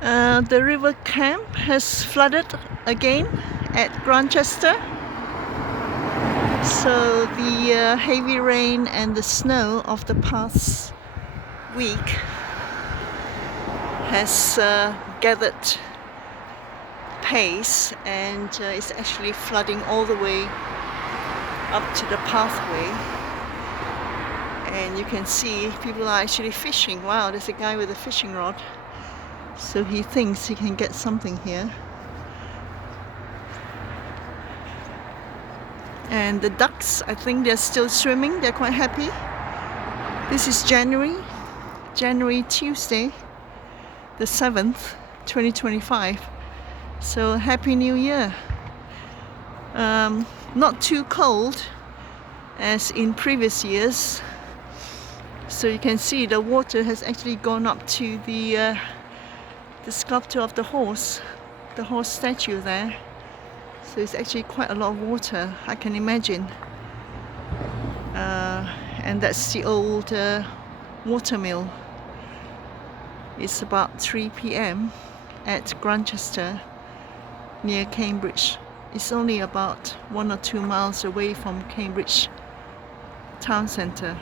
The river Cam has flooded again at Grantchester. So the heavy rain and the snow of the past week has gathered pace, and it's actually flooding all the way up to the pathway. And you can see people are actually fishing. Wow, there's a guy with a fishing rod. So he thinks he can get something here. And the ducks, I think they're still swimming. They're quite happy. This is January Tuesday, the 7th, 2025. So Happy New Year. Not too cold as in previous years. So you can see the water has actually gone up to the sculpture of the horse statue there. So it's actually quite a lot of water, I can imagine. And that's the old water mill. It's about 3 p.m. at Grantchester near Cambridge. It's only about 1 or 2 miles away from Cambridge town centre.